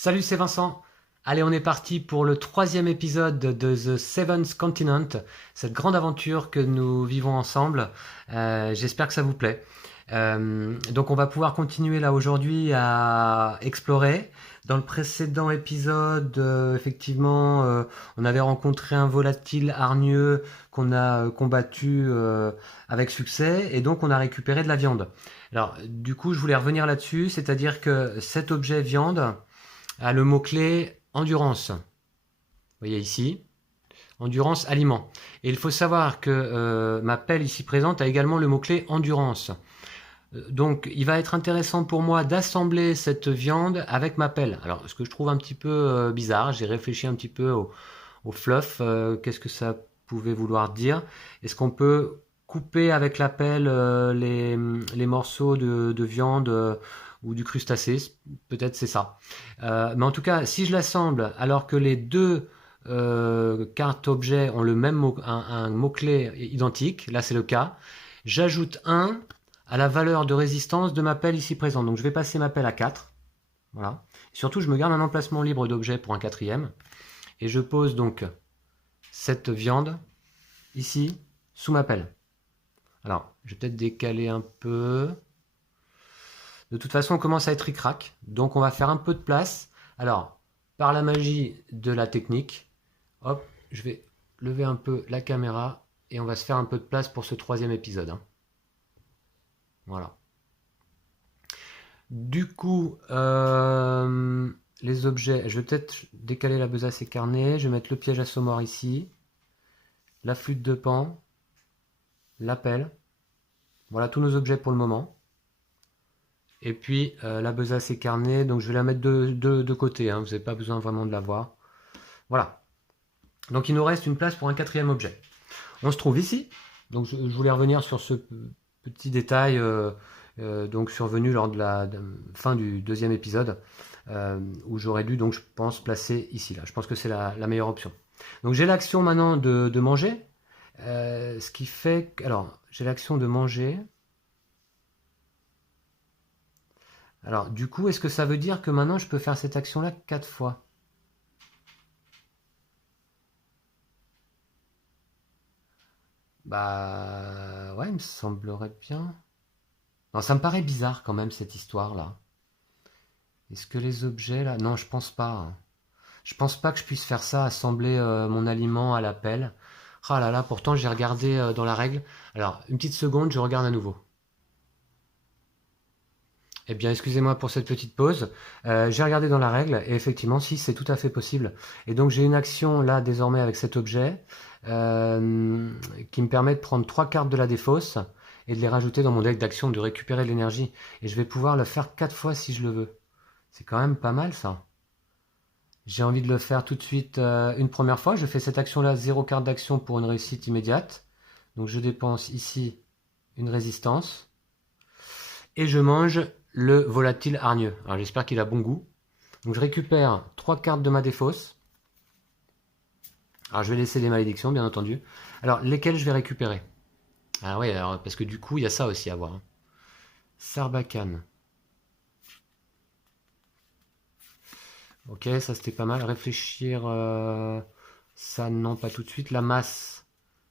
Salut, c'est Vincent. Allez, on est parti pour le troisième épisode de The Seventh Continent, cette grande aventure que nous vivons ensemble. J'espère que ça vous plaît. Donc on va pouvoir continuer là aujourd'hui à explorer. Dans le précédent épisode, effectivement, on avait rencontré un volatile hargneux qu'on a combattu avec succès et donc on a récupéré de la viande. Alors du coup, je voulais revenir là-dessus, c'est-à-dire que cet objet viande a le mot-clé endurance. Vous voyez ici, endurance aliment. Et il faut savoir que ma pelle ici présente a également le mot-clé endurance. Donc il va être intéressant pour moi d'assembler cette viande avec ma pelle. Alors ce que je trouve un petit peu bizarre, j'ai réfléchi un petit peu au fluff, qu'est-ce que ça pouvait vouloir dire. Est-ce qu'on peut couper avec la pelle les morceaux de viande ou du crustacé? Peut-être c'est ça. Mais en tout cas, si je l'assemble alors que les deux cartes objets ont le même un mot-clé identique, là c'est le cas, j'ajoute 1 à la valeur de résistance de ma pelle ici présente. Donc je vais passer ma pelle à 4. Voilà. Surtout, je me garde un emplacement libre d'objet pour un quatrième. Et je pose donc cette viande ici sous ma pelle. Alors, je vais peut-être décaler un peu. De toute façon, on commence à être ric-rac, donc on va faire un peu de place. Alors, par la magie de la technique, hop, je vais lever un peu la caméra et on va se faire un peu de place pour ce troisième épisode. Voilà. Du coup, les objets, je vais peut-être décaler la besace écarnée, je vais mettre le piège à saumon ici, la flûte de Pan, la pelle. Voilà tous nos objets pour le moment. Et puis la besace écarnée, donc je vais la mettre de côté, hein, vous n'avez pas besoin vraiment de la voir. Voilà. Donc il nous reste une place pour un quatrième objet. On se trouve ici. Donc je voulais revenir sur ce petit détail donc survenu lors de la fin du deuxième épisode où j'aurais dû donc je pense placer ici là. Je pense que c'est la meilleure option. Donc j'ai l'action maintenant de manger. Ce qui fait que, alors j'ai l'action de manger. Alors, du coup, est-ce que ça veut dire que maintenant je peux faire cette action-là 4 fois? Bah, ouais, il me semblerait bien. Non, ça me paraît bizarre quand même cette histoire-là. Est-ce que les objets là. Non, je pense pas, hein. Je pense pas que je puisse faire ça, assembler mon aliment à la pelle. Ah là là, pourtant j'ai regardé dans la règle. Alors, une petite seconde, je regarde à nouveau. Eh bien, excusez-moi pour cette petite pause. J'ai regardé dans la règle et effectivement, si, c'est tout à fait possible. Et donc, j'ai une action là désormais avec cet objet qui me permet de prendre 3 cartes de la défausse et de les rajouter dans mon deck d'action, de récupérer de l'énergie. Et je vais pouvoir le faire 4 fois si je le veux. C'est quand même pas mal ça. J'ai envie de le faire tout de suite une première fois. Je fais cette action-là, 0 carte d'action pour une réussite immédiate. Donc, je dépense ici une résistance. Et je mange le volatile hargneux. Alors j'espère qu'il a bon goût. Donc je récupère 3 cartes de ma défausse. Alors je vais laisser les malédictions bien entendu. Alors lesquelles je vais récupérer? Ah ouais, alors, parce que du coup il y a ça aussi à voir, hein. Sarbacane. Ok, ça c'était pas mal. Réfléchir, ça non pas tout de suite. La masse,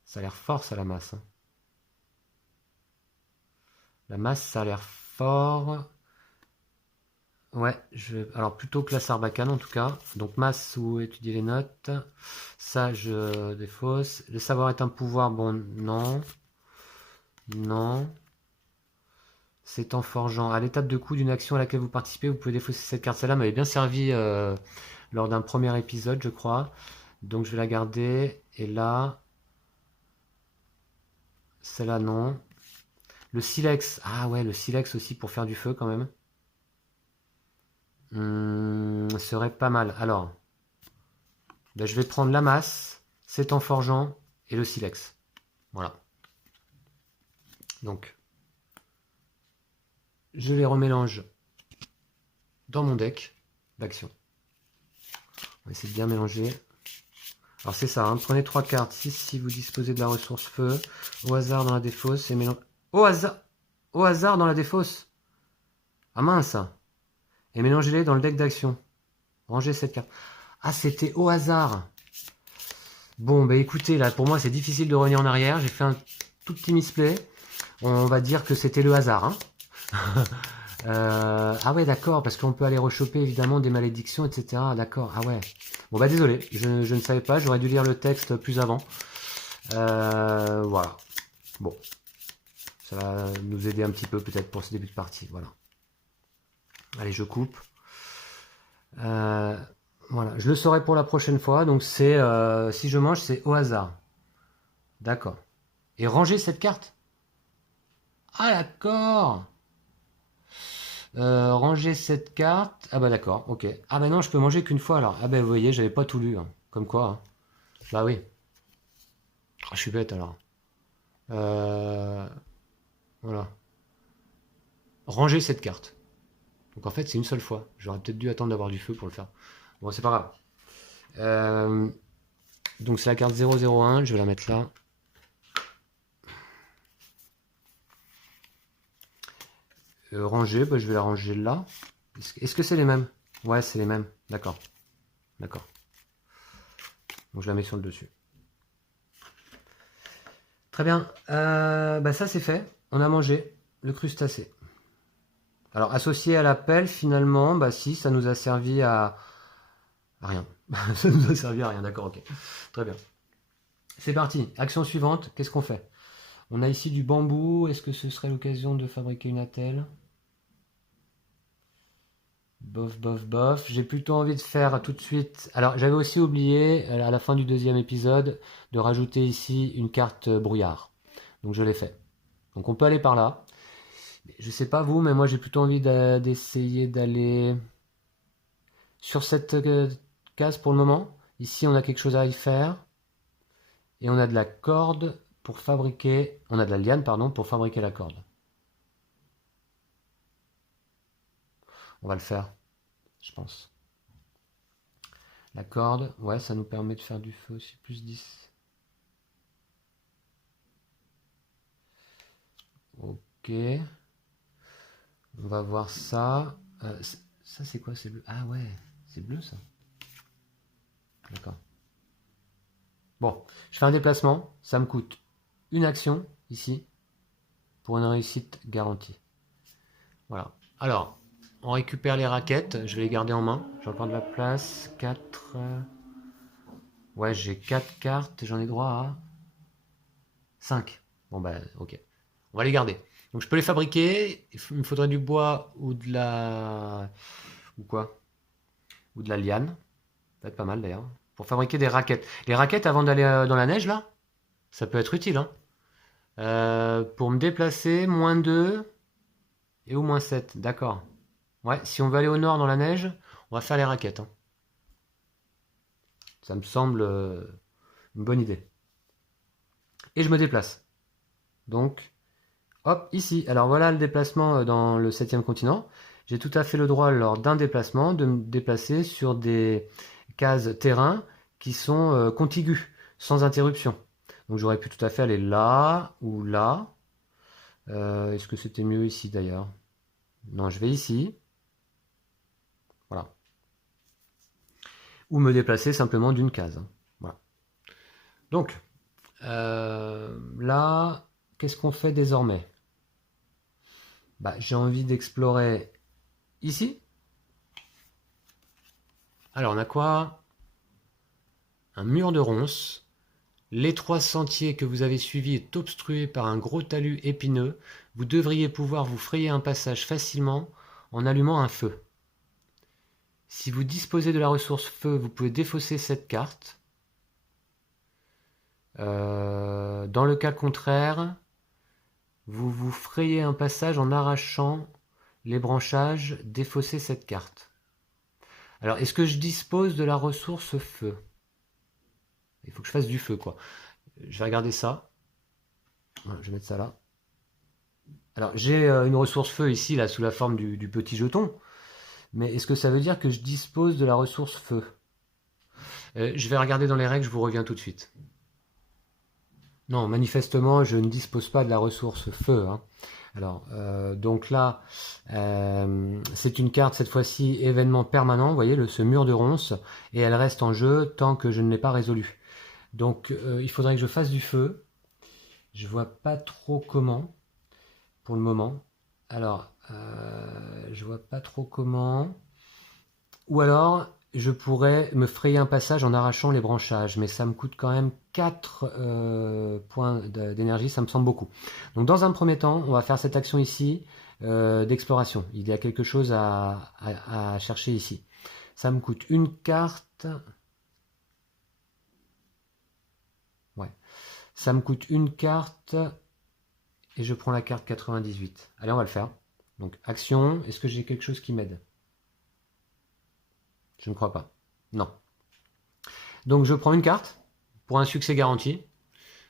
ça a l'air fort ça la masse, hein. La masse ça a l'air fort. Ouais, alors plutôt que la Sarbacane en tout cas. Donc masse ou étudier les notes. Ça, je défausse. Le savoir est un pouvoir, bon, non. Non. C'est en forgeant. À l'étape de coup d'une action à laquelle vous participez, vous pouvez défausser cette carte. Celle-là m'avait bien servi lors d'un premier épisode, je crois. Donc je vais la garder. Et là, celle-là, non. Le silex. Ah ouais, le silex aussi pour faire du feu quand même. Serait pas mal. Alors, ben, je vais prendre la masse, c'est en forgeant et le silex. Voilà. Donc, je les remélange dans mon deck d'action. On va essayer de bien mélanger. Alors c'est ça, hein, prenez 3 cartes, 6 si vous disposez de la ressource feu, au hasard dans la défausse et mélange... Au hasard dans la défausse. Ah mince. Et mélangez-les dans le deck d'action. Ranger cette carte. Ah, c'était au hasard. Bon, bah écoutez, là, pour moi, c'est difficile de revenir en arrière. J'ai fait un tout petit misplay. On va dire que c'était le hasard. Hein. Ah ouais, d'accord, parce qu'on peut aller rechoper, évidemment, des malédictions, etc. D'accord, ah ouais. Bon, bah désolé, je ne savais pas. J'aurais dû lire le texte plus avant. Voilà. Bon. Ça va nous aider un petit peu, peut-être, pour ce début de partie. Voilà. Allez, je coupe. Voilà, je le saurai pour la prochaine fois. Donc c'est si je mange, c'est au hasard. D'accord. Et ranger cette carte. Ah d'accord. Ranger cette carte. Ah bah d'accord, ok. Ah bah non, je peux manger qu'une fois alors. Ah bah vous voyez, j'avais pas tout lu. Hein. Comme quoi. Hein. Bah oui. Ah, je suis bête alors. Voilà. Ranger cette carte. Donc en fait, c'est une seule fois. J'aurais peut-être dû attendre d'avoir du feu pour le faire. Bon, c'est pas grave. Donc c'est la carte 001, je vais la mettre là. Ranger, bah, je vais la ranger là. Est-ce que c'est les mêmes? Ouais, c'est les mêmes. D'accord. D'accord. Donc je la mets sur le dessus. Très bien. Bah ça c'est fait. On a mangé le crustacé. Alors associé à la pelle, finalement, bah si, ça nous a servi à rien. Ça nous a servi à rien, d'accord, ok. Très bien. C'est parti. Action suivante, qu'est-ce qu'on fait? On a ici du bambou. Est-ce que ce serait l'occasion de fabriquer une attelle? Bof, bof, bof. J'ai plutôt envie de faire tout de suite. Alors, j'avais aussi oublié, à la fin du deuxième épisode, de rajouter ici une carte brouillard. Donc, je l'ai fait. Donc, on peut aller par là. Je sais pas vous, mais moi, j'ai plutôt envie d'essayer d'aller sur cette case pour le moment. Ici, on a quelque chose à y faire. Et on a de la corde pour fabriquer. On a de la liane, pardon, pour fabriquer la corde. On va le faire, je pense. La corde, ouais, ça nous permet de faire du feu aussi, plus 10. Ok. On va voir ça. Ça, c'est quoi? C'est bleu. Ah ouais, c'est bleu ça. D'accord. Bon, je fais un déplacement. Ça me coûte une action ici pour une réussite garantie. Voilà. Alors, on récupère les raquettes. Je vais les garder en main. J'ai encore de la place. 4. Ouais, j'ai 4 cartes. J'en ai droit à 5. Bon, bah, ok. On va les garder. Donc, je peux les fabriquer. Il me faudrait du bois ou de la. Ou quoi? Ou de la liane. Ça va être pas mal d'ailleurs. Pour fabriquer des raquettes. Les raquettes avant d'aller dans la neige là, ça peut être utile. Hein. Pour me déplacer, -2 et au -7. D'accord. Ouais, si on veut aller au nord dans la neige, on va faire les raquettes. Hein. Ça me semble une bonne idée. Et je me déplace. Donc, hop, ici. Alors voilà le déplacement dans le 7e continent. J'ai tout à fait le droit, lors d'un déplacement, de me déplacer sur des cases terrain qui sont contiguës, sans interruption. Donc j'aurais pu tout à fait aller là ou là. Est-ce que c'était mieux ici d'ailleurs? Non, je vais ici. Voilà. Ou me déplacer simplement d'une case. Voilà. Donc, là, qu'est-ce qu'on fait désormais? Bah, j'ai envie d'explorer ici. Alors, on a quoi? Un mur de ronces. L'étroit sentier que vous avez suivi est obstrué par un gros talus épineux. Vous devriez pouvoir vous frayer un passage facilement en allumant un feu. Si vous disposez de la ressource feu, vous pouvez défausser cette carte. Dans le cas contraire, vous vous frayez un passage en arrachant les branchages, défaussez cette carte. Alors, est-ce que je dispose de la ressource feu? Il faut que je fasse du feu, quoi. Je vais regarder ça. Voilà, je vais mettre ça là. Alors, j'ai une ressource feu ici, là, sous la forme du petit jeton. Mais est-ce que ça veut dire que je dispose de la ressource feu? Je vais regarder dans les règles, je vous reviens tout de suite. Non, manifestement, je ne dispose pas de la ressource feu. Hein. Alors, donc là, c'est une carte, cette fois-ci, événement permanent, vous voyez, ce mur de ronces, et elle reste en jeu tant que je ne l'ai pas résolu. Donc, il faudrait que je fasse du feu. Je vois pas trop comment, pour le moment. Alors, je vois pas trop comment. Ou alors, je pourrais me frayer un passage en arrachant les branchages, mais ça me coûte quand même 4 points d'énergie, ça me semble beaucoup. Donc dans un premier temps, on va faire cette action ici d'exploration. Il y a quelque chose à chercher ici. Ça me coûte une carte. Ouais. Ça me coûte une carte et je prends la carte 98. Allez, on va le faire. Donc action, est-ce que j'ai quelque chose qui m'aide? Je ne crois pas. Non. Donc je prends une carte pour un succès garanti.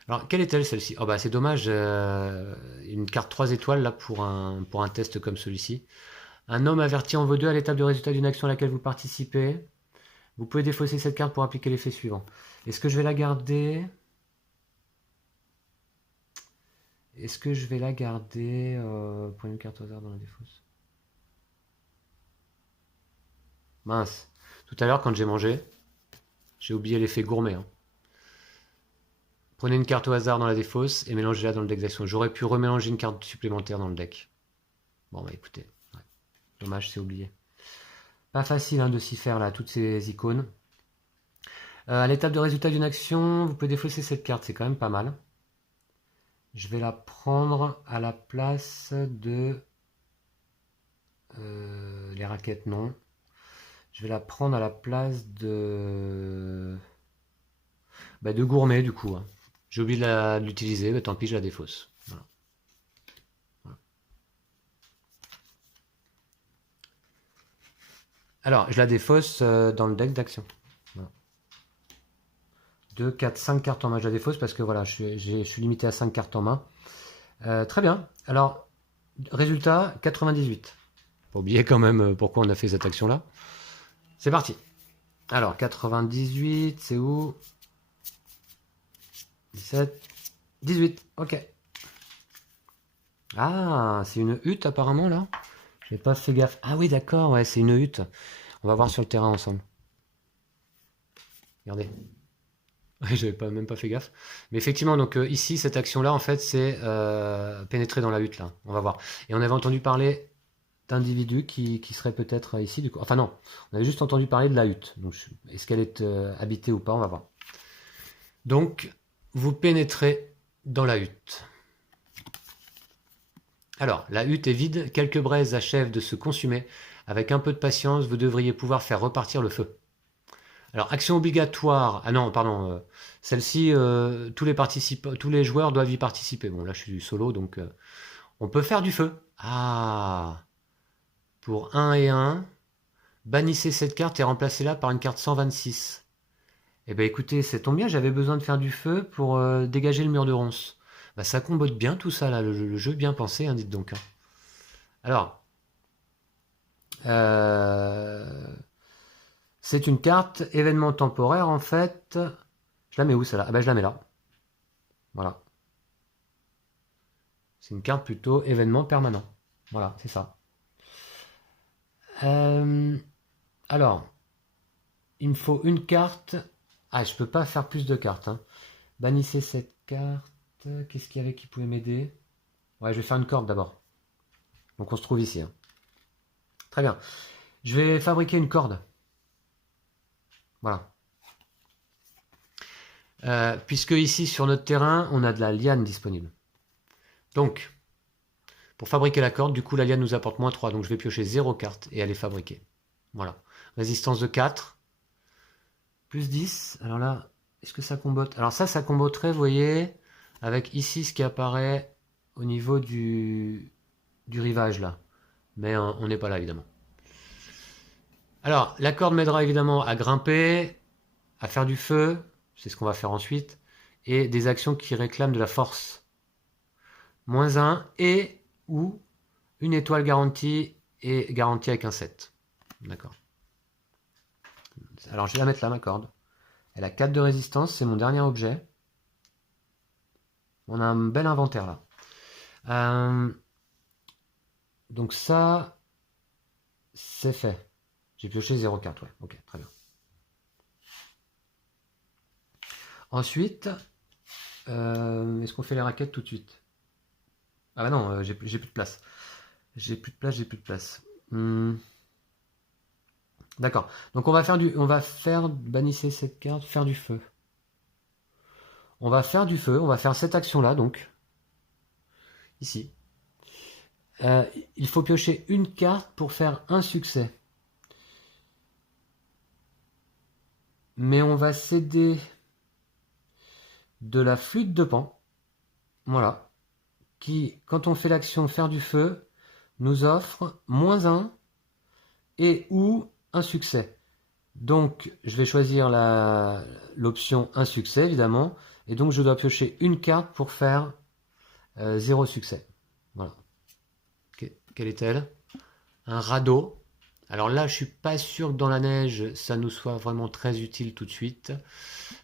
Alors quelle est-elle celle-ci? Oh bah c'est dommage, une carte 3 étoiles là pour un test comme celui-ci. Un homme averti en vaut 2 à l'étape de résultat d'une action à laquelle vous participez. Vous pouvez défausser cette carte pour appliquer l'effet suivant. Est-ce que je vais la garder? Est-ce que je vais la garder? Prenez une carte au hasard dans la défausse. Mince. Tout à l'heure quand j'ai mangé, j'ai oublié l'effet gourmet. Hein. Prenez une carte au hasard dans la défausse et mélangez-la dans le deck d'action. J'aurais pu remélanger une carte supplémentaire dans le deck. Bon bah écoutez, ouais. Dommage, c'est oublié. Pas facile hein, de s'y faire là, toutes ces icônes. À l'étape de résultat d'une action, vous pouvez défausser cette carte, c'est quand même pas mal. Je vais la prendre à la place de... les raquettes, non. Je vais la prendre à la place de... Bah, de gourmet du coup. Hein. J'ai oublié de l'utiliser, bah, tant pis, je la défausse. Voilà. Voilà. Alors, je la défausse dans le deck d'action. Voilà. 2, 4, 5 cartes en main, je la défausse parce que voilà, je suis limité à 5 cartes en main. Très bien. Alors, résultat, 98. Pas oublier quand même pourquoi on a fait cette action-là. C'est parti. Alors, 98, c'est où? 17, 18, ok. Ah, c'est une hutte apparemment là. J'ai pas fait gaffe. Ah oui, d'accord, ouais, c'est une hutte. On va voir sur le terrain ensemble. Regardez. J'avais même pas fait gaffe. Mais effectivement, donc ici, cette action-là, en fait, c'est pénétrer dans la hutte là. On va voir. Et on avait entendu parler d'individus qui seraient peut-être ici. Du coup. Enfin non, on avait juste entendu parler de la hutte. Donc, est-ce qu'elle est habitée ou pas? On va voir. Donc, vous pénétrez dans la hutte. Alors, la hutte est vide, quelques braises achèvent de se consumer. Avec un peu de patience, vous devriez pouvoir faire repartir le feu. Alors, action obligatoire. Ah non, pardon. Celle-ci, tous les joueurs doivent y participer. Bon, là, je suis solo, donc on peut faire du feu. Ah. Pour 1 et 1, bannissez cette carte et remplacez-la par une carte 126. Eh bien, écoutez, ça tombe bien, j'avais besoin de faire du feu pour dégager le mur de ronces. Bah, ça combote bien tout ça, là, le jeu bien pensé, hein, dites donc. Hein. Alors, c'est une carte événement temporaire, en fait. Je la mets où, celle-là? Ah bah, je la mets là. Voilà. C'est une carte plutôt événement permanent. Voilà, c'est ça. Alors, il me faut une carte. Ah, je peux pas faire plus de cartes. Hein. Bannissez cette carte. Qu'est-ce qu'il y avait qui pouvait m'aider? Ouais, je vais faire une corde d'abord. Donc on se trouve ici. Hein. Très bien. Je vais fabriquer une corde. Voilà. Puisque ici, sur notre terrain, on a de la liane disponible. Donc, pour fabriquer la corde, du coup, la liane nous apporte moins 3. Donc je vais piocher 0 carte et elle est fabriquée. Voilà. Résistance de 4. Plus 10. Alors là, est-ce que ça combote? Alors ça comboterait, vous voyez, avec ici ce qui apparaît au niveau du rivage là. Mais on n'est pas là, évidemment. Alors, la corde m'aidera évidemment à grimper, à faire du feu, c'est ce qu'on va faire ensuite, et des actions qui réclament de la force. Moins 1 et ou une étoile garantie et garantie avec un 7. D'accord. Alors, je vais la mettre là, ma corde. Elle a 4 de résistance, c'est mon dernier objet. On a un bel inventaire là. Donc ça, c'est fait. J'ai pioché 0 carte, ouais. Ok, très bien. Ensuite, est-ce qu'on fait les raquettes tout de suite? Ah bah non, j'ai plus de place. J'ai plus de place, j'ai plus de place. D'accord. Donc on va faire, bannissez cette carte, faire du feu. On va faire du feu, on va faire cette action-là, donc. Ici. Il faut piocher une carte pour faire un succès. Mais on va céder de la flûte de Pan. Voilà. Qui, quand on fait l'action faire du feu, nous offre -1 et ou un succès. Donc, je vais choisir l'option un succès, évidemment. Et donc, je dois piocher une carte pour faire 0 succès. Voilà. Quelle est-elle? Un radeau. Alors là, je suis pas sûr que dans la neige, ça nous soit vraiment très utile tout de suite.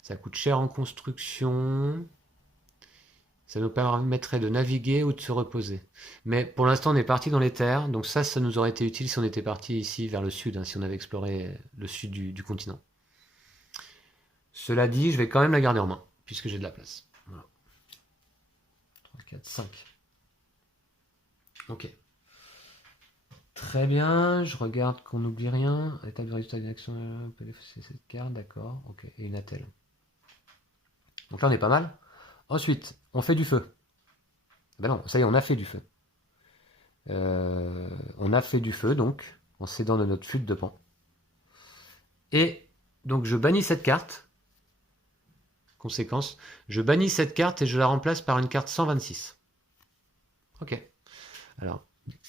Ça coûte cher en construction. Ça nous permettrait de naviguer ou de se reposer. Mais pour l'instant, on est parti dans les terres. Donc ça nous aurait été utile si on était parti ici vers le sud, hein, si on avait exploré le sud du continent. Cela dit, je vais quand même la garder en main, puisque j'ai de la place. Voilà. 3, 4, 5. Ok. Très bien, je regarde qu'on n'oublie rien. Étape de résultat d'une action, peut effacer cette carte, d'accord. Ok, et une attelle. Donc là, on est pas mal. Ensuite, on fait du feu. Ben non, ça y est, on a fait du feu. On a fait du feu, donc, en s'aidant de notre flûte de Pan. Et donc, je bannis cette carte. Conséquence, je bannis cette carte et je la remplace par une carte 126. Ok. Alors,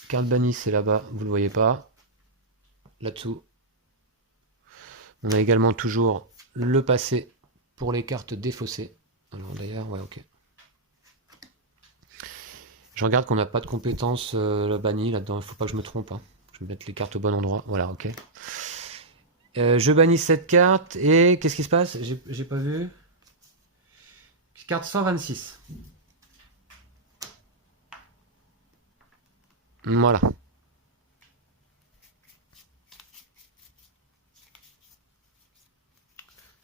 carte bannie, c'est là-bas, vous ne le voyez pas. Là-dessous. On a également toujours le passé pour les cartes défaussées. Alors d'ailleurs, ouais, ok. Je regarde qu'on n'a pas de compétence bannie là-dedans, il ne faut pas que je me trompe. Hein. Je vais mettre les cartes au bon endroit. Voilà, ok. Je bannis cette carte et qu'est-ce qui se passe? J'ai pas vu. Carte 126. Voilà.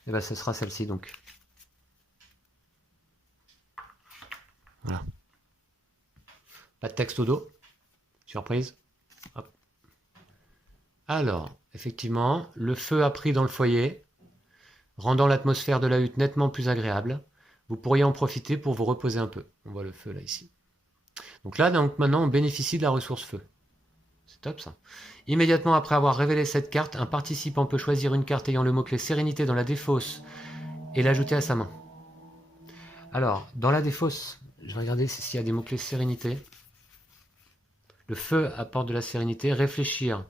Et ben ce sera celle-ci donc. Voilà. Pas de texte au dos. Surprise. Hop. Alors, effectivement, le feu a pris dans le foyer, rendant l'atmosphère de la hutte nettement plus agréable. Vous pourriez en profiter pour vous reposer un peu. On voit le feu là ici. Donc là, donc, maintenant, on bénéficie de la ressource feu. C'est top ça. Immédiatement après avoir révélé cette carte, un participant peut choisir une carte ayant le mot-clé sérénité dans la défausse et l'ajouter à sa main. Alors, dans la défausse, je vais regarder s'il y a des mots-clés sérénité. Le feu apporte de la sérénité. Réfléchir.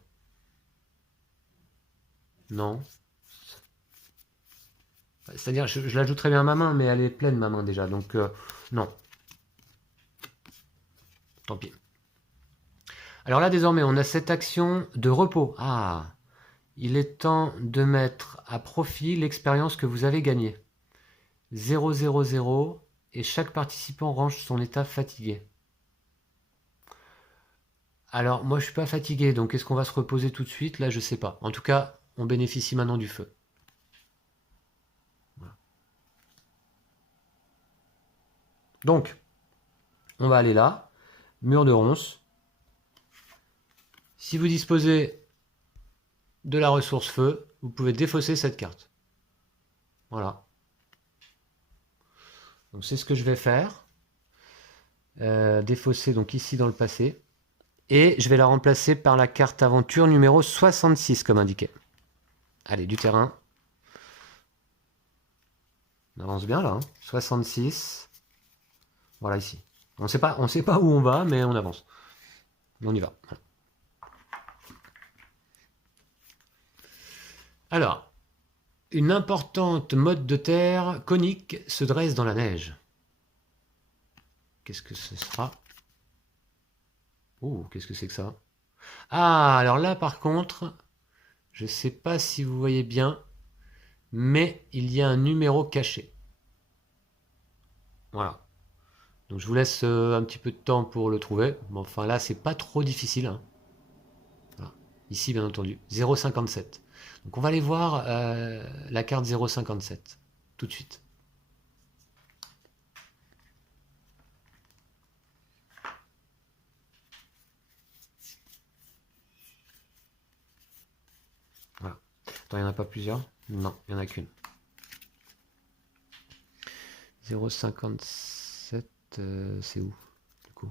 Non. C'est-à-dire, je l'ajouterais bien à ma main, mais elle est pleine ma main déjà, donc non. Tant pis. Alors là, désormais, on a cette action de repos. Ah, il est temps de mettre à profit l'expérience que vous avez gagnée. 0, 0, 0, et chaque participant range son état fatigué. Alors, moi, je suis pas fatigué, donc est-ce qu'on va se reposer tout de suite? Là, je sais pas. En tout cas, on bénéficie maintenant du feu. Voilà. Donc, on va aller là. Mur de ronces. Si vous disposez de la ressource feu, vous pouvez défausser cette carte. Voilà. Donc c'est ce que je vais faire. Défausser donc ici dans le passé. Et je vais la remplacer par la carte aventure numéro 66 comme indiqué. Allez, du terrain. On avance bien là. Hein. 66. Voilà ici. On sait pas où on va, mais on avance. On y va. Voilà. Alors, une importante motte de terre conique se dresse dans la neige. Qu'est-ce que ce sera? Oh, qu'est-ce que c'est que ça? Ah, alors là par contre, je ne sais pas si vous voyez bien, mais il y a un numéro caché. Voilà. Donc je vous laisse un petit peu de temps pour le trouver. Bon, enfin là, c'est pas trop difficile, hein. Voilà. Ici, bien entendu, 0,57. Donc on va aller voir la carte 0,57 tout de suite. Voilà. Attends, il n'y en a pas plusieurs? Non, il n'y en a qu'une. 0,57, c'est où du coup?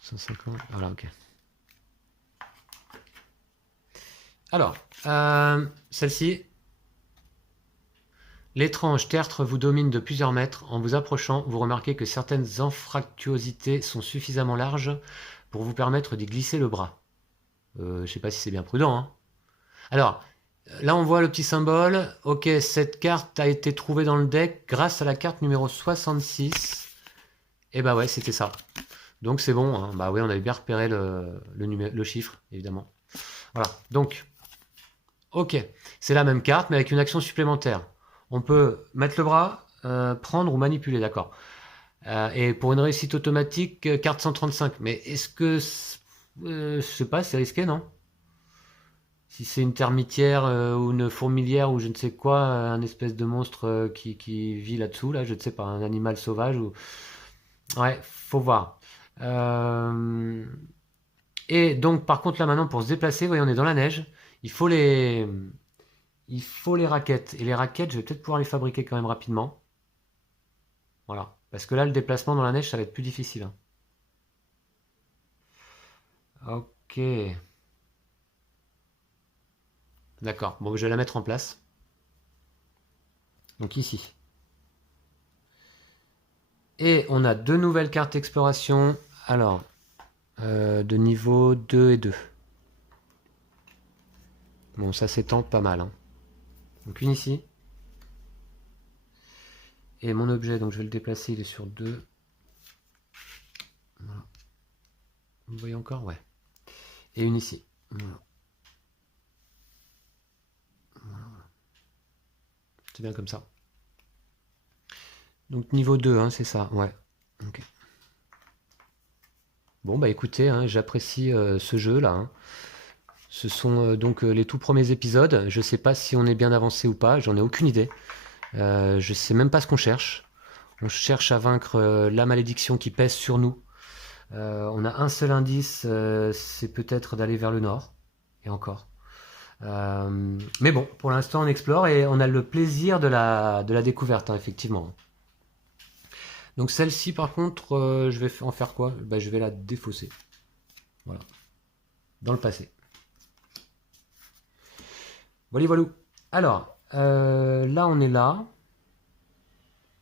150, voilà, ok. Alors, celle-ci. L'étrange tertre vous domine de plusieurs mètres. En vous approchant, vous remarquez que certaines anfractuosités sont suffisamment larges pour vous permettre d'y glisser le bras. Je sais pas si c'est bien prudent, hein. Alors, là on voit le petit symbole. Ok, cette carte a été trouvée dans le deck grâce à la carte numéro 66. Et bah ouais, c'était ça. Donc c'est bon, hein. Bah oui, on avait bien repéré le chiffre, évidemment. Voilà, donc, ok, c'est la même carte, mais avec une action supplémentaire. On peut mettre le bras, prendre ou manipuler, d'accord. Et pour une réussite automatique, carte 135. Mais est-ce que... je sais pas, c'est risqué, non? Si c'est une termitière ou une fourmilière ou je ne sais quoi, un espèce de monstre qui vit là-dessous, là, je ne sais pas, un animal sauvage ou... Ouais, faut voir. Euh, Et donc, par contre, là maintenant, pour se déplacer, voyez, on est dans la neige. Il faut les, il faut les raquettes. Et les raquettes, je vais peut-être pouvoir les fabriquer quand même rapidement. Voilà. Parce que là, le déplacement dans la neige, ça va être plus difficile, hein. Ok. D'accord. Bon, je vais la mettre en place. Donc ici. Et on a deux nouvelles cartes exploration. Alors, de niveau 2 et 2. Bon, ça s'étend pas mal, hein. Donc une ici. Et mon objet, donc je vais le déplacer, il est sur 2. Voilà. Vous voyez encore? Ouais. Et une ici. Voilà. C'est bien comme ça. Donc niveau 2, hein, c'est ça, ouais. Ok. Bon, bah écoutez, hein, j'apprécie ce jeu là, hein. Ce sont donc les tout premiers épisodes. Je sais pas si on est bien avancé ou pas, j'en ai aucune idée. Je sais même pas ce qu'on cherche. On cherche à vaincre la malédiction qui pèse sur nous. On a un seul indice, c'est peut-être d'aller vers le nord. Et encore. Mais bon, pour l'instant on explore et on a le plaisir de la découverte, hein, effectivement. Donc celle-ci par contre, je vais en faire quoi? Bah, je vais la défausser. Voilà. Dans le passé. Voilà, voilà. Alors, là on est là.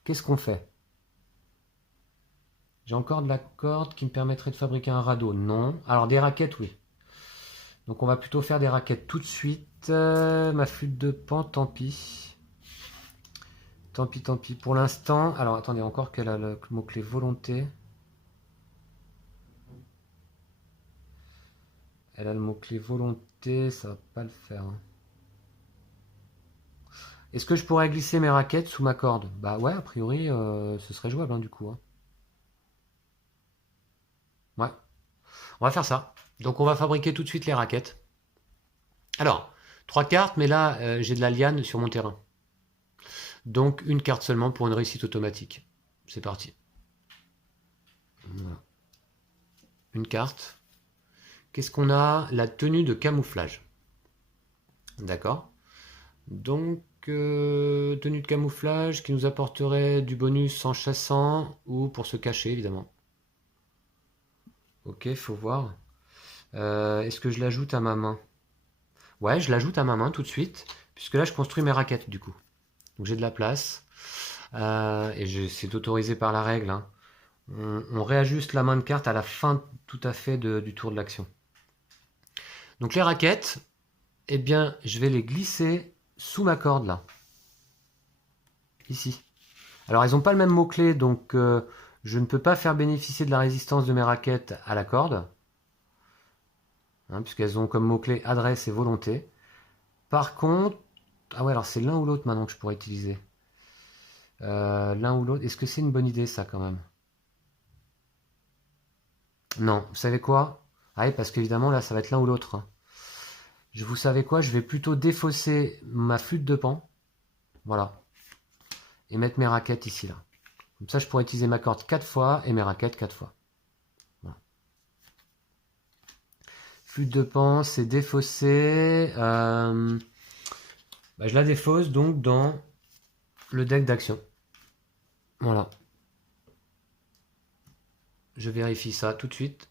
Qu'est-ce qu'on fait? J'ai encore de la corde qui me permettrait de fabriquer un radeau. Non. Alors des raquettes, oui. Donc on va plutôt faire des raquettes tout de suite. Ma flûte de pan, tant pis. Tant pis, tant pis. Pour l'instant, alors attendez, encore qu'elle a le mot-clé volonté. Elle a le mot-clé volonté, ça va pas le faire, hein. Est-ce que je pourrais glisser mes raquettes sous ma corde? Bah ouais, a priori, ce serait jouable, hein, du coup, hein. Ouais, on va faire ça. Donc on va fabriquer tout de suite les raquettes. Alors, trois cartes, mais là, j'ai de la liane sur mon terrain. Donc une carte seulement pour une réussite automatique. C'est parti. Voilà. Une carte. Qu'est-ce qu'on a? La tenue de camouflage. D'accord. Donc, tenue de camouflage qui nous apporterait du bonus en chassant ou pour se cacher, évidemment. Ok, faut voir. Est-ce que je l'ajoute à ma main? Ouais, je l'ajoute à ma main tout de suite, puisque là, je construis mes raquettes, du coup. Donc j'ai de la place. C'est autorisé par la règle, hein. On réajuste la main de carte à la fin tout à fait du tour de l'action. Donc les raquettes, eh bien, je vais les glisser sous ma corde, là. Ici. Alors, elles n'ont pas le même mot-clé, donc je ne peux pas faire bénéficier de la résistance de mes raquettes à la corde, hein, puisqu'elles ont comme mot-clé adresse et volonté. Par contre... Ah ouais, alors c'est l'un ou l'autre maintenant que je pourrais utiliser. L'un ou l'autre. Est-ce que c'est une bonne idée, ça, quand même? Non, vous savez quoi? Ah oui, parce qu'évidemment, là, ça va être l'un ou l'autre, hein. Vous savez quoi? Je vais plutôt défausser ma flûte de pan. Voilà. Et mettre mes raquettes ici, là. Comme ça, je pourrais utiliser ma corde 4 fois et mes raquettes 4 fois. Voilà. Flûte de pan, c'est défaussé. Je la défausse donc dans le deck d'action. Voilà. Je vérifie ça tout de suite.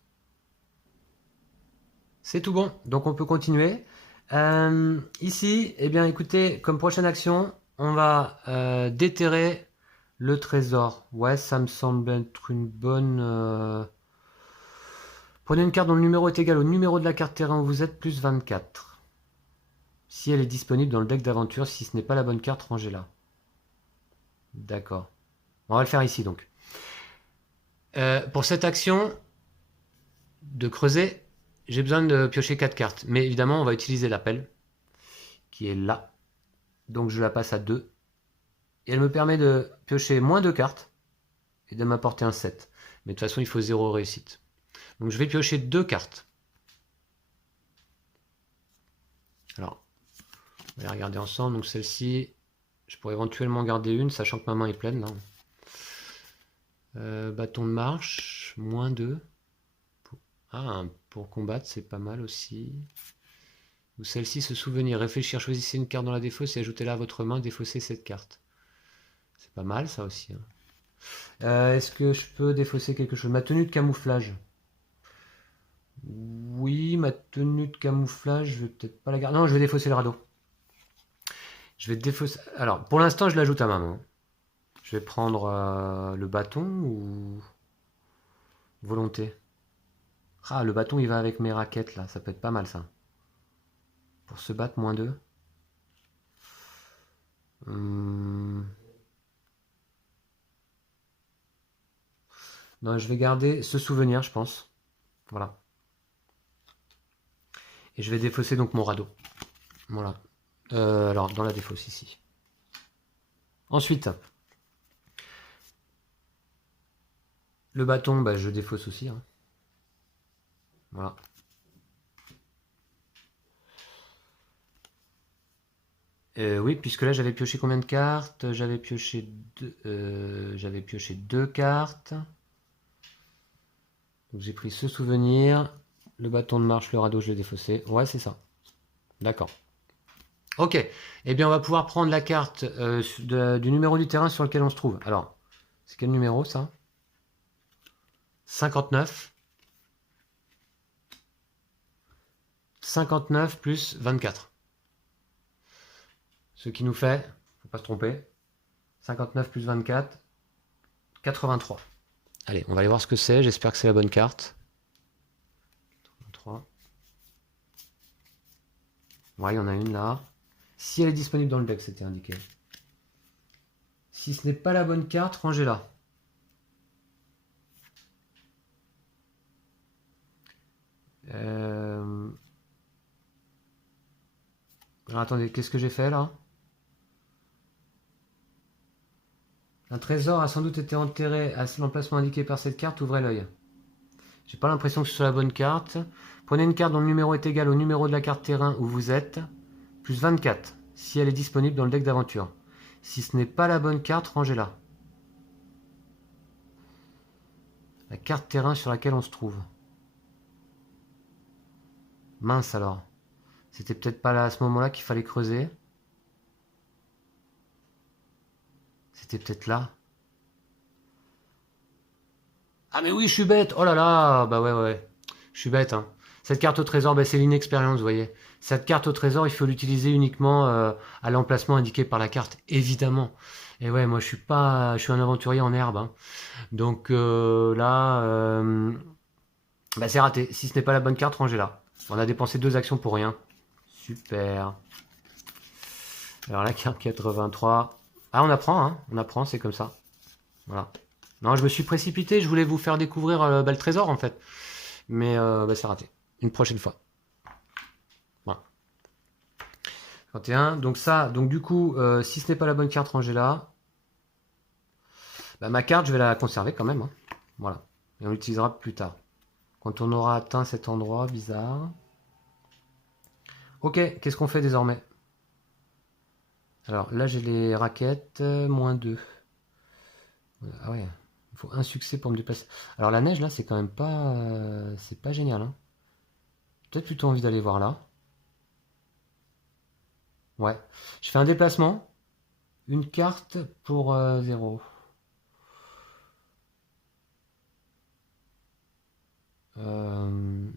C'est tout bon, donc on peut continuer. Ici, eh bien écoutez, comme prochaine action, on va déterrer le trésor. Ouais, ça me semble être une bonne... Prenez une carte dont le numéro est égal au numéro de la carte terrain où vous êtes, plus 24. Si elle est disponible dans le deck d'aventure, si ce n'est pas la bonne carte, rangez-la. D'accord. On va le faire ici donc. Pour cette action de creuser, j'ai besoin de piocher 4 cartes. Mais évidemment, on va utiliser l'appel, qui est là. Donc je la passe à 2. Et elle me permet de piocher moins 2 cartes et de m'apporter un 7. Mais de toute façon, il faut 0 réussite. Donc je vais piocher 2 cartes. Alors, on va les regarder ensemble. Donc celle-ci, je pourrais éventuellement garder une, sachant que ma main est pleine là. Bâton de marche, moins 2. Pour combattre, c'est pas mal aussi. Ou celle-ci, se souvenir, réfléchir, choisissez une carte dans la défausse et ajoutez-la à votre main, défaussez cette carte. C'est pas mal ça aussi, hein. Est-ce que je peux défausser quelque chose? Ma tenue de camouflage. Oui, ma tenue de camouflage, je vais peut-être pas la garder. Non, je vais défausser le radeau. Je vais défausser. Alors, pour l'instant, je l'ajoute à ma main. Je vais prendre le bâton ou volonté. Ah, le bâton, il va avec mes raquettes là. Ça peut être pas mal ça. Pour se battre, moins 2. Non, je vais garder ce souvenir, je pense. Voilà. Et je vais défausser donc mon radeau. Voilà. Alors, dans la défausse ici. Ensuite, le bâton, je défausse aussi, hein. Voilà. Oui, puisque là j'avais pioché combien de cartes? J'avais pioché deux cartes. Donc j'ai pris ce souvenir, le bâton de marche, le radeau, je l'ai défaussé. Ouais, c'est ça. D'accord. Ok. Eh bien, on va pouvoir prendre la carte du numéro du terrain sur lequel on se trouve. Alors, c'est quel numéro ça? 59. 59 plus 24. Ce qui nous fait, faut pas se tromper, 59 plus 24, 83. Allez, on va aller voir ce que c'est. J'espère que c'est la bonne carte. 83. Ouais, il y en a une là. Si elle est disponible dans le deck, c'était indiqué. Si ce n'est pas la bonne carte, rangez-la. Alors, attendez, qu'est-ce que j'ai fait là? Un trésor a sans doute été enterré à l'emplacement indiqué par cette carte, ouvrez l'œil. J'ai pas l'impression que ce soit la bonne carte. Prenez une carte dont le numéro est égal au numéro de la carte terrain où vous êtes, plus 24, si elle est disponible dans le deck d'aventure. Si ce n'est pas la bonne carte, rangez-la. La carte terrain sur laquelle on se trouve. Mince alors. C'était peut-être pas là à ce moment-là qu'il fallait creuser. C'était peut-être là. Ah mais oui, je suis bête. Oh là là. Bah ouais. Je suis bête, hein. Cette carte au trésor, c'est l'inexpérience, vous voyez. Cette carte au trésor, il faut l'utiliser uniquement à l'emplacement indiqué par la carte, évidemment. Et ouais, moi je suis un aventurier en herbe, hein. Donc là, c'est raté. Si ce n'est pas la bonne carte, rangez-la. On a dépensé 2 actions pour rien. Super. Alors la carte 83. Ah, on apprend, hein. On apprend, c'est comme ça. Voilà. Non, je me suis précipité, je voulais vous faire découvrir le trésor en fait. Mais c'est raté. Une prochaine fois. Voilà. 31. Donc ça, donc du coup, si ce n'est pas la bonne carte, rangez-la. Bah, ma carte, je vais la conserver quand même, hein. Voilà. Et on l'utilisera plus tard. Quand on aura atteint cet endroit bizarre. Ok, qu'est-ce qu'on fait désormais? Alors là, j'ai les raquettes, -2. Ah ouais, il faut un succès pour me déplacer. Alors la neige, là, c'est pas génial, hein. Peut-être plutôt envie d'aller voir là. Ouais. Je fais un déplacement. Une carte pour 0. Euh,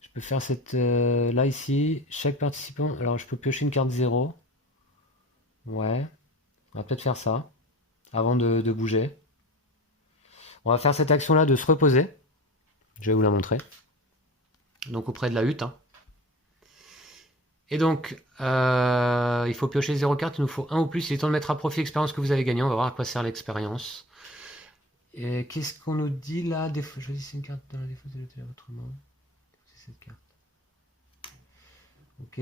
je peux faire cette... là, ici, chaque participant... Alors, je peux piocher une carte 0. Ouais. On va peut-être faire ça, avant de bouger. On va faire cette action-là de se reposer. Je vais vous la montrer. Donc, auprès de la hutte, hein. Et donc, il faut piocher 0 cartes, il nous faut 1 ou plus. Il est temps de mettre à profit l'expérience que vous avez gagnée. On va voir à quoi sert l'expérience. Et qu'est-ce qu'on nous dit là? Choisissez une carte dans la défausse de l'hôtel à votre main. C'est cette carte. Ok.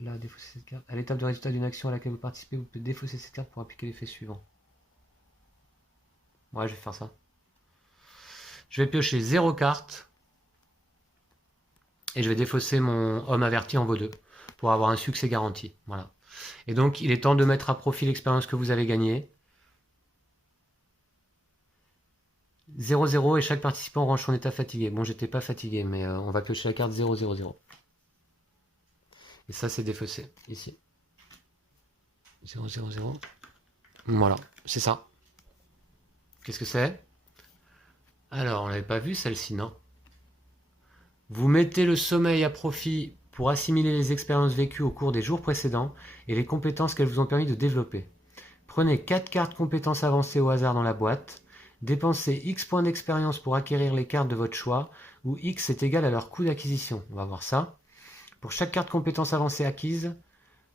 Là, défausser cette carte. À l'étape de résultat d'une action à laquelle vous participez, vous pouvez défausser cette carte pour appliquer l'effet suivant. Ouais, je vais faire ça. Je vais piocher 0 cartes. Et je vais défausser mon homme averti en vaut 2 pour avoir un succès garanti. Voilà. Et donc, il est temps de mettre à profit l'expérience que vous avez gagnée. 0-0 et chaque participant range son état fatigué. Bon, j'étais pas fatigué, mais on va piocher la carte 0-0-0. Et ça, c'est défaussé, ici. 0-0-0. Voilà, c'est ça. Qu'est-ce que c'est? Alors, on l'avait pas vu celle-ci, non? Vous mettez le sommeil à profit pour assimiler les expériences vécues au cours des jours précédents et les compétences qu'elles vous ont permis de développer. Prenez 4 cartes compétences avancées au hasard dans la boîte. Dépensez X points d'expérience pour acquérir les cartes de votre choix, où X est égal à leur coût d'acquisition. On va voir ça. Pour chaque carte compétence avancée acquise,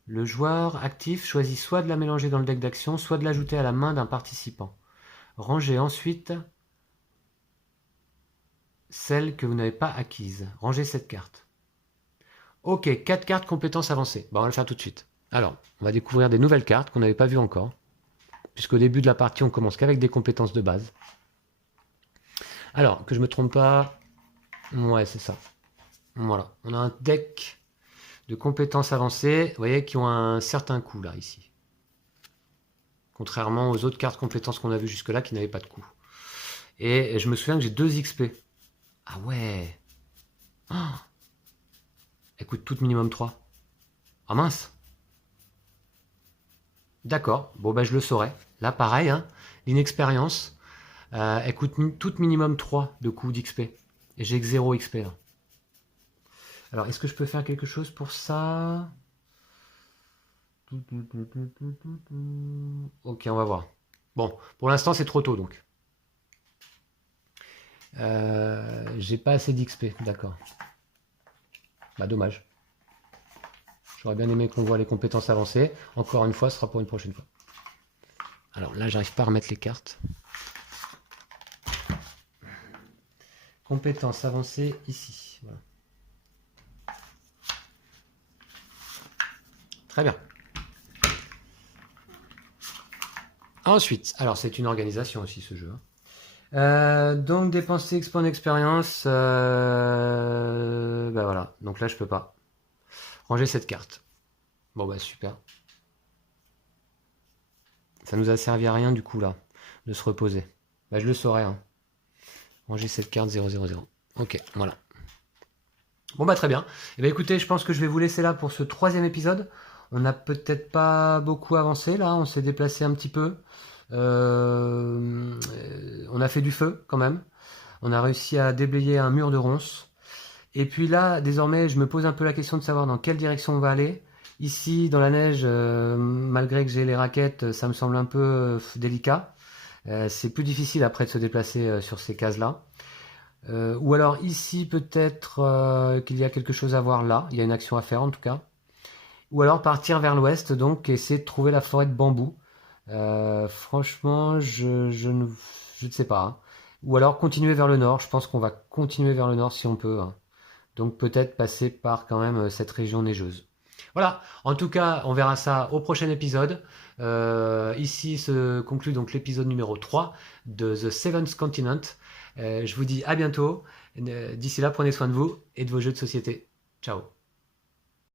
le joueur actif choisit soit de la mélanger dans le deck d'action, soit de l'ajouter à la main d'un participant. Rangez ensuite celle que vous n'avez pas acquise. Rangez cette carte. Ok, 4 cartes compétences avancées. Bon, on va le faire tout de suite. Alors, on va découvrir des nouvelles cartes qu'on n'avait pas vues encore. Puisqu'au début de la partie, on commence qu'avec des compétences de base. Alors, que je me trompe pas... Ouais, c'est ça. Voilà, on a un deck de compétences avancées, vous voyez, qui ont un certain coût, là, ici. Contrairement aux autres cartes compétences qu'on a vues jusque-là, qui n'avaient pas de coût. Et je me souviens que j'ai 2 XP. Ah ouais. Oh, elle coûte toutes minimum 3. Ah mince. D'accord, bon bah je le saurai. Là pareil, hein, l'inexpérience, elle coûte toute minimum 3 de coût d'XP. Et j'ai que 0 XP là. Alors est-ce que je peux faire quelque chose pour ça? Ok, on va voir. Bon, pour l'instant c'est trop tôt donc. J'ai pas assez d'XP, d'accord. Bah dommage. J'aurais bien aimé qu'on voit les compétences avancées. Encore une fois, ce sera pour une prochaine fois. Alors là, j'arrive pas à remettre les cartes. Compétences avancées ici. Voilà. Très bien. Ensuite, alors c'est une organisation aussi ce jeu. Donc dépenser X points d'expérience. Bah voilà. Donc là, je peux pas. Ranger cette carte. Bon bah super. Ça nous a servi à rien du coup là, de se reposer. Bah je le saurais. Hein. Ranger cette carte 000. Ok, voilà. Bon bah très bien. Et bah écoutez, je pense que je vais vous laisser là pour ce 3e épisode. On n'a peut-être pas beaucoup avancé là, on s'est déplacé un petit peu. On a fait du feu quand même. On a réussi à déblayer un mur de ronces. Et puis là, désormais, je me pose un peu la question de savoir dans quelle direction on va aller. Ici, dans la neige, malgré que j'ai les raquettes, ça me semble un peu délicat. C'est plus difficile après de se déplacer sur ces cases-là. Ou alors ici, peut-être qu'il y a quelque chose à voir là. Il y a une action à faire en tout cas. Ou alors partir vers l'ouest, donc essayer de trouver la forêt de bambou. Franchement, je ne sais pas. Hein. Ou alors continuer vers le nord. Je pense qu'on va continuer vers le nord si on peut. Hein. Donc peut-être passer par quand même cette région neigeuse. Voilà, en tout cas, on verra ça au prochain épisode. Ici se conclut donc l'épisode numéro 3 de The Seventh Continent. Je vous dis à bientôt. D'ici là, prenez soin de vous et de vos jeux de société. Ciao.